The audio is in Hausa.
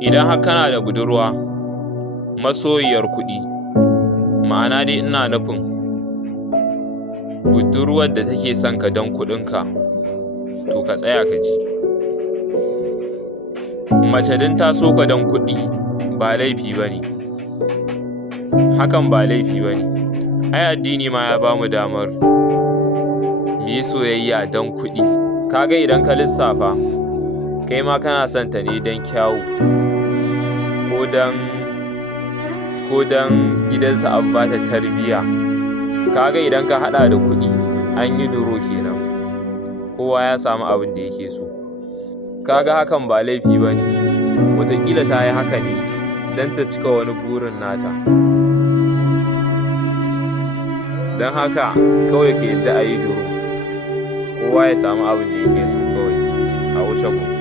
Idan har kana da budurwa masoyiyar kuɗi, ma'ana dai ina nufin budurwar da take son ka don kuɗinka, to ka tsaya ka ji. Mace din ta so ka don kuɗi ba laifi ba ne, hakan ba laifi ba ne. Ai addini ma ya ba mu damar mu yi soyayya don kuɗi. Kaga idan ka lissafa, kai ma kana son ta ne don kyawu, ko don gidansa an ba ta tarbiyya. Kaga idan ka haɗa da kuɗi an yi duro kenan, kowa ya samu abin da yake so. Kaga hakan ba laifi ba ne, wataƙila ta yi haka ne don ta cika wani burin nata. Don haka kawai ka yadda a yi duro, kowa ya samu abin da yake so kawai, a wuce ku.